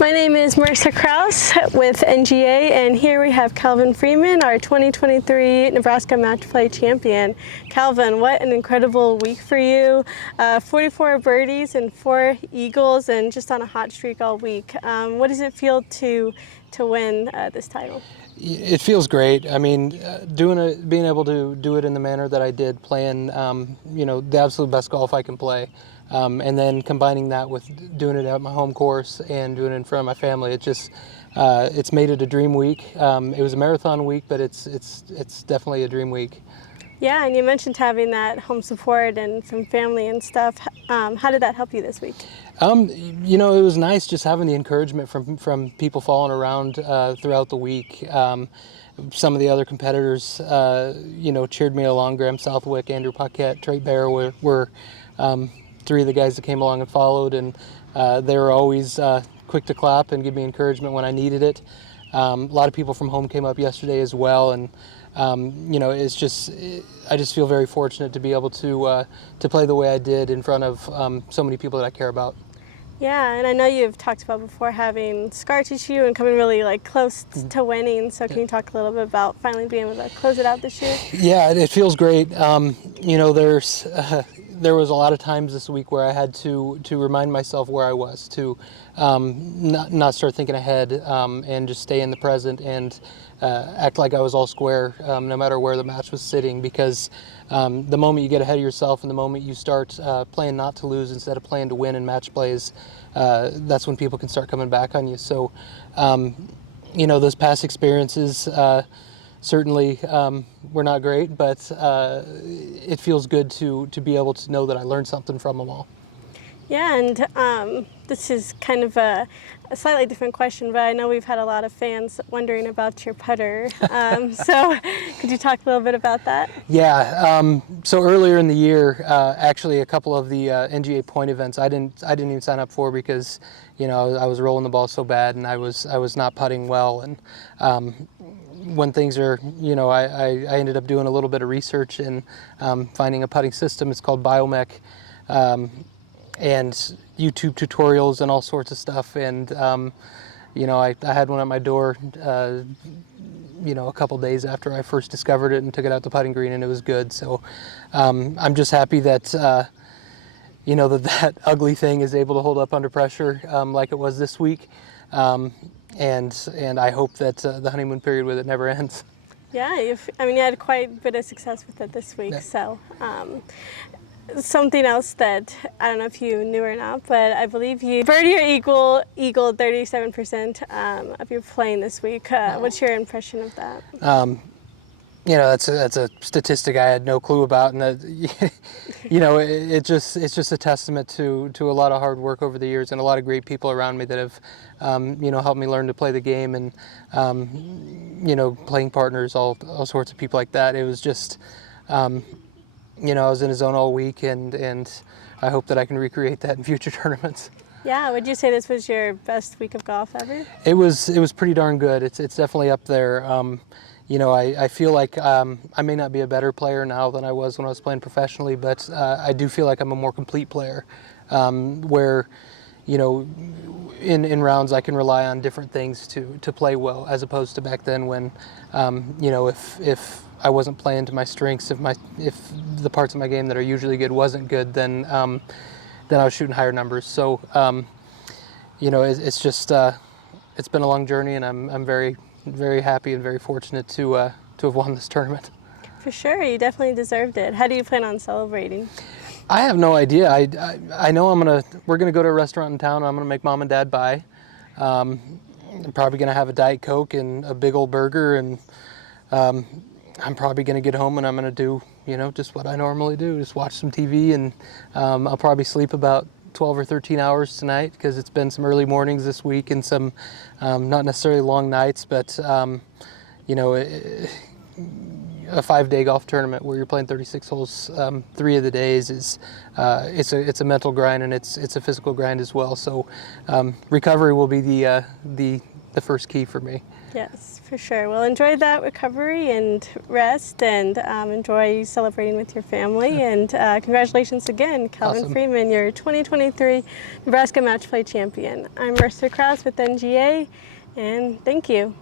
My name is Marissa Krause with NGA, and here we have Calvin Freeman, our 2023 Nebraska Match Play Champion. Calvin, what an incredible week for you. 44 birdies and 4 eagles, and just on a hot streak all week. What does it feel to win this title? It feels great. I mean, being able to do it in the manner that I did, playing, the absolute best golf I can play, and then combining that with doing it at my home course and doing it in front of my family. It's made it a dream week. It was a marathon week, but it's definitely a dream week. Yeah, and you mentioned having that home support and some family and stuff. How did that help you this week? It was nice just having the encouragement from people following around throughout the week. Some of the other competitors, cheered me along. Graham Southwick, Andrew Paquette, Trey Bear were 3 of the guys that came along and followed, and they were always quick to clap and give me encouragement when I needed it. A lot of people from home came up yesterday as well, and I just feel very fortunate to be able to play the way I did in front of so many people that I care about. Yeah, and I know you've talked about before having scar tissue and coming really close to winning. So can you talk a little bit about finally being able to close it out this year? Yeah, it feels great. There was a lot of times this week where I had to remind myself where I was, to not start thinking ahead, and just stay in the present and act like I was all square, no matter where the match was sitting, because the moment you get ahead of yourself and the moment you start playing not to lose instead of playing to win in match plays, that's when people can start coming back on you. So, those past experiences certainly were not great, but it feels good to be able to know that I learned something from them all. Yeah, and this is kind of a slightly different question, but I know we've had a lot of fans wondering about your putter. So could you talk a little bit about that? Yeah, so earlier in the year, actually a couple of the NGA point events I didn't even sign up for because, I was rolling the ball so bad and I was not putting well. And when things are, I ended up doing a little bit of research and finding a putting system. It's called Biomech. And YouTube tutorials and all sorts of stuff. And, I had one at my door, a couple days after I first discovered it and took it out to putting green, and it was good. So I'm just happy that, that ugly thing is able to hold up under pressure like it was this week. And I hope that the honeymoon period with it never ends. Yeah, you had quite a bit of success with it this week. Yeah. So. Something else that I don't know if you knew or not, but I believe you birdie or eagled 37% of your playing this week. What's your impression of that? That's a statistic I had no clue about, and it's just a testament to a lot of hard work over the years and a lot of great people around me that have helped me learn to play the game, and playing partners, all sorts of people like that. It was just. I was in a zone all week, and I hope that I can recreate that in future tournaments. Yeah, would you say this was your best week of golf ever? It was pretty darn good. It's definitely up there. I feel like I may not be a better player now than I was when I was playing professionally, but I do feel like I'm a more complete player, where in rounds I can rely on different things to play well, as opposed to back then when if I wasn't playing to my strengths, if the parts of my game that are usually good wasn't good, then I was shooting higher numbers. So it's just it's been a long journey, and I'm very, very happy and very fortunate to have won this tournament. For sure, you definitely deserved it. How do you plan on celebrating? I have no idea. I know we're gonna go to a restaurant in town. I'm gonna make Mom and Dad buy. I'm probably gonna have a Diet Coke and a big old burger, and I'm probably gonna get home and I'm gonna do just what I normally do, just watch some TV, and I'll probably sleep about 12 or 13 hours tonight because it's been some early mornings this week and some a 5-day golf tournament where you're playing 36 holes 3 of the days is it's a mental grind, and it's a physical grind as well. So recovery will be the first key for me. Yes, for sure. Well, enjoy that recovery and rest, and enjoy celebrating with your family. And congratulations again, Calvin Awesome. Freeman, your 2023 Nebraska Match Play Champion. I'm Mercer Krause with NGA, and thank you.